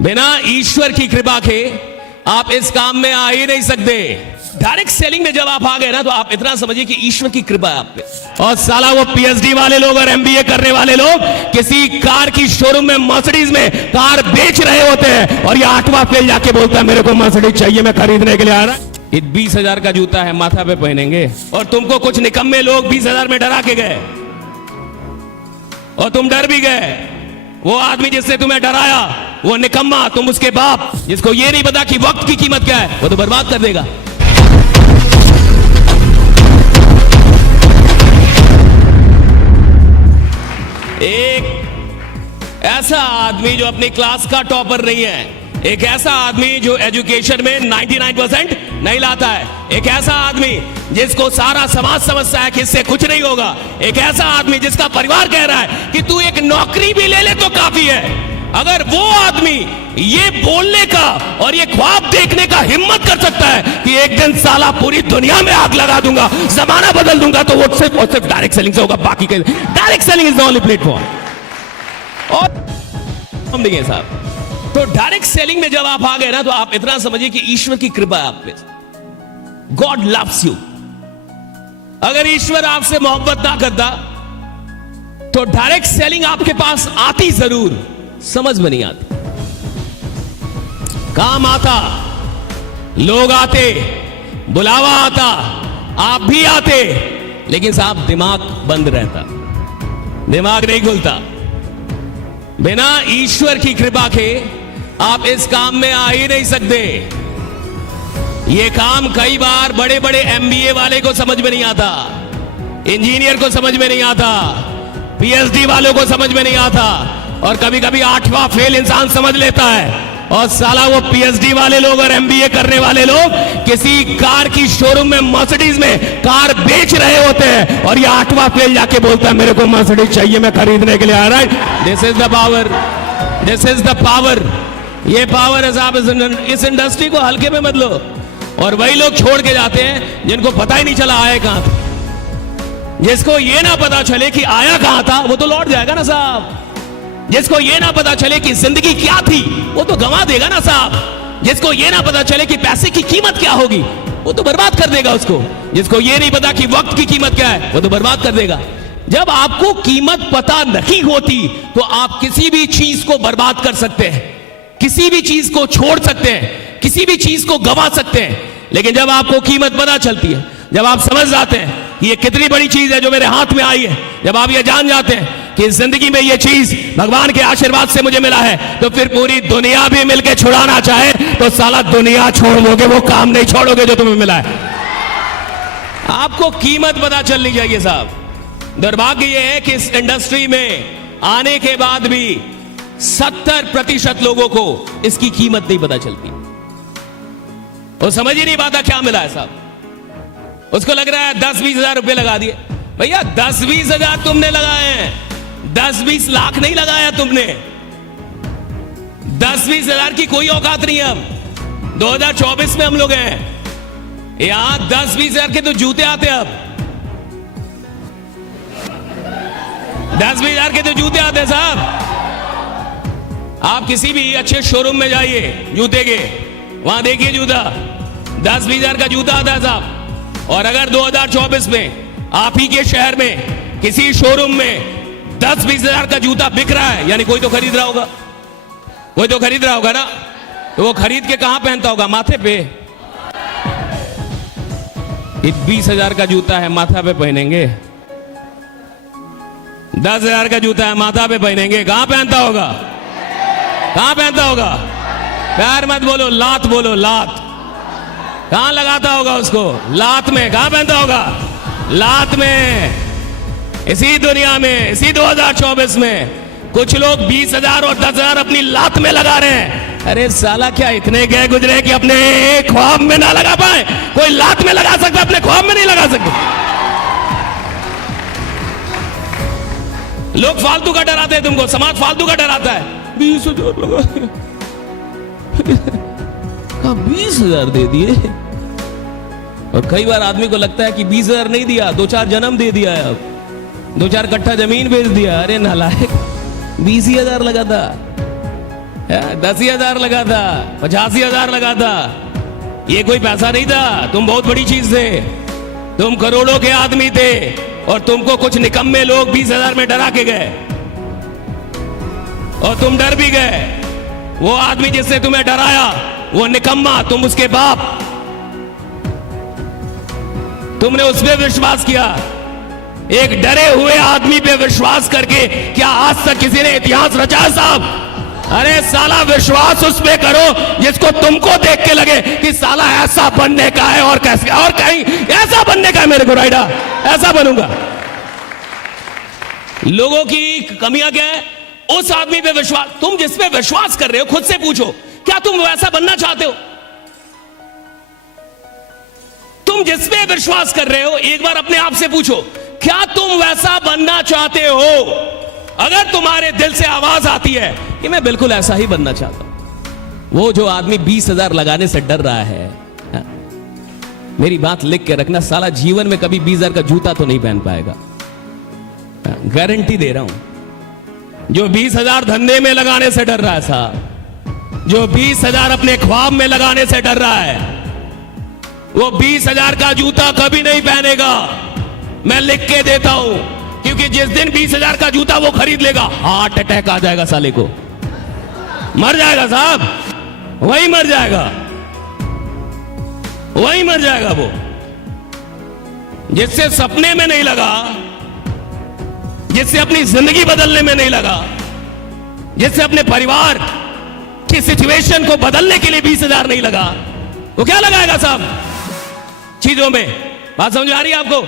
बिना ईश्वर की कृपा के आप इस काम में आ ही नहीं सकते। डायरेक्ट सेलिंग में जब आप आ गए ना तो आप इतना समझिए कि ईश्वर की कृपा है आप पे। और साला वो पीएचडी वाले लोग और एमबीए करने वाले लोग किसी कार की शोरूम में मर्सिडीज में कार बेच रहे होते हैं और ये 8वां फेल जाके बोलता है मेरे को मर्सिडीज चाहिए, मैं खरीदने के लिए आ रहा। ये 20,000 का जूता है, माथा पे पहनेंगे और तुमको कुछ निकम्मे लोग 20,000 में डरा के गए और तुम डर भी गए। वो आदमी जिसने तुम्हें डराया वो निकम्मा, तुम उसके बाप जिसको ये नहीं पता कि वक्त की कीमत क्या है, वो तो बर्बाद कर देगा। एक ऐसा आदमी जो अपनी क्लास का टॉपर नहीं है, एक ऐसा आदमी जो एजुकेशन में 99% नहीं लाता है, एक ऐसा आदमी जिसको सारा समाज समझता है कि इससे कुछ नहीं होगा, एक ऐसा आदमी जिसका परिवार कह रहा है कि तू एक नौकरी भी ले ले तो काफी है। अगर वो आदमी ये बोलने का और ये ख्वाब देखने का हिम्मत कर सकता है कि एक दिन साला पूरी दुनिया में आग लगा दूंगा, जमाना बदल दूंगा, तो वो सिर्फ और सिर्फ डायरेक्ट सेलिंग से होगा। बाकी के direct selling is the only platform. और हम देंगे साहब, तो डायरेक्ट सेलिंग में जब आप आ गए ना तो आप इतना समझिए कि ईश्वर की कृपा है आप पे। God loves you. अगर ईश्वर आपसे मोहब्बत ना करता तो डायरेक्ट सेलिंग आपके पास आती जरूर, समझ में नहीं आती। काम आता, लोग आते, बुलावा आता, आप भी आते, लेकिन साहब दिमाग बंद रहता, दिमाग नहीं खुलता। बिना ईश्वर की कृपा के आप इस काम में आ ही नहीं सकते। ये काम कई बार बड़े बड़े एमबीए वाले को समझ में नहीं आता, इंजीनियर को समझ में नहीं आता, पीएचडी वालों को समझ में नहीं आता, और कभी कभी 8वां फेल इंसान समझ लेता है। और साला वो पीएचडी वाले लोग और एमबीए करने वाले लोग किसी कार की शोरूम में मर्सिडीज में कार बेच रहे होते हैं और ये 8वां फेल जाके बोलता है मेरे को मर्सिडीज चाहिए, मैं खरीदने के लिए आ रहा है। This is the power, this is the power. ये पावर है साहब। इस इंडस्ट्री को हल्के में मत लो। और वही लोग छोड़ के जाते हैं जिनको पता ही नहीं चला आया कहां था। जिसको ये ना पता चले कि आया कहां था वो तो लौट जाएगा ना साहब। जिसको ये ना पता चले कि जिंदगी क्या थी वो तो गंवा देगा ना साहब। जिसको ये ना पता चले कि पैसे की कीमत क्या होगी वो तो बर्बाद कर देगा उसको। जिसको ये नहीं पता कि वक्त की कीमत क्या है वो तो बर्बाद कर देगा। जब आपको कीमत पता नहीं होती तो आप किसी भी चीज को बर्बाद कर सकते हैं, किसी भी चीज को छोड़ सकते हैं, किसी भी चीज को गंवा सकते हैं। लेकिन जब आपको कीमत पता चलती है, जब आप समझ जाते हैं कि ये कितनी बड़ी चीज है जो मेरे हाथ में आई है, जब आप ये जान जाते हैं कि जिंदगी में ये चीज भगवान के आशीर्वाद से मुझे मिला है, तो फिर पूरी दुनिया भी मिलके छुड़ाना चाहे तो साला दुनिया छोड़ दोगे, वो काम नहीं छोड़ोगे जो तुम्हें मिला है। आपको कीमत पता चलनी चाहिए साहब। दुर्भाग्य ये है कि इस इंडस्ट्री में आने के बाद भी 70% लोगों को इसकी कीमत नहीं पता चलती। वो समझ ही नहीं पाता क्या मिला है साहब। उसको लग रहा है 10-20 हजार रुपए लगा दिए। भैया 10-20 हजार तुमने लगाए हैं, 10-20 लाख नहीं लगाया तुमने। 10-20 हजार की कोई औकात नहीं है। अब 2024 में हम लोग हैं, यहां 10-20 हजार के तो जूते आते हैं। अब 10-20 हजार के तो जूते आते हैं साहब। आप किसी भी अच्छे शोरूम में जाइए जूते के, वहां देखिए जूता 10-20 हजार का जूता आता है साहब। और अगर 2024 में आप ही के शहर में किसी शोरूम में 10-20 हजार का जूता बिक रहा है, यानी कोई तो खरीद रहा होगा, कोई तो खरीद रहा होगा ना। तो वो खरीद के कहां पहनता होगा? माथे पे। 20 हजार का जूता है, माथा पे पहनेंगे। 10 हजार का जूता है, माथा पे पहनेंगे। कहां पहनता होगा? कहां पहनता होगा? प्यार मत बोलो, लात बोलो, लात। कहां लगाता होगा उसको? लात में। कहां पहनता होगा? लात में। इसी दुनिया में, इसी 2024 में कुछ लोग 20 हजार और 10 हजार अपनी लात में लगा रहे हैं। अरे साला क्या इतने गए गुजरे कि अपने ख्वाब में ना लगा पाए? कोई लात में लगा सकता, अपने ख्वाब में नहीं लगा सकते। लोग फालतू का डराते हैं तुमको, समाज फालतू का डराता है। 20 हजार लगा 20 हजार दे दिए। और कई बार आदमी को लगता है कि 20 हजार नहीं दिया, 2-4 जन्म दे दिया है, अब 2-4 कट्ठा जमीन बेच दिया। अरे नालायक, 20 हजार लगा था। 10,000 लगा था, 85,000 लगा था। ये कोई पैसा नहीं था, तुम बहुत बड़ी चीज थे। तुम करोड़ों के आदमी थे और तुमको कुछ निकम्मे लोग 20,000 में डरा के गए और तुम डर भी गए। वो आदमी जिसने तुम्हें डराया वो निकम्मा, तुम उसके बाप। तुमने उस पर विश्वास किया। एक डरे हुए आदमी पे विश्वास करके क्या आज तक किसी ने इतिहास रचा साहब? अरे साला विश्वास उस पे करो जिसको तुमको देख के लगे कि साला ऐसा बनने का है और कैसे और कहीं ऐसा बनने का है मेरे को राइडा, ऐसा बनूंगा। लोगों की कमियां क्या है? उस आदमी पे विश्वास। तुम जिस पे विश्वास कर रहे हो खुद से पूछो, क्या तुम वैसा बनना चाहते हो? तुम जिस पे विश्वास कर रहे हो एक बार अपने आप से पूछो, क्या तुम वैसा बनना चाहते हो? अगर तुम्हारे दिल से आवाज आती है कि मैं बिल्कुल ऐसा ही बनना चाहता हूं, वो जो आदमी 20,000 लगाने से डर रहा है, मेरी बात लिख के रखना, साला जीवन में कभी 20,000 का जूता तो नहीं पहन पाएगा, गारंटी दे रहा हूं। जो 20,000 धंधे में लगाने से डर रहा है साहब, जो 20,000 अपने ख्वाब में लगाने से डर रहा है, वो 20,000 का जूता कभी नहीं पहनेगा। मैं लिख के देता हूं, क्योंकि जिस दिन 20,000 का जूता वो खरीद लेगा, हार्ट अटैक आ जाएगा साले को, मर जाएगा साहब, वही मर जाएगा, वही मर जाएगा वो। जिससे सपने में नहीं लगा, जिससे अपनी जिंदगी बदलने में नहीं लगा, जिससे अपने परिवार की सिचुएशन को बदलने के लिए 20,000 नहीं लगा, वो क्या लगाएगा साहब चीजों में? बात समझ आ रही है आपको?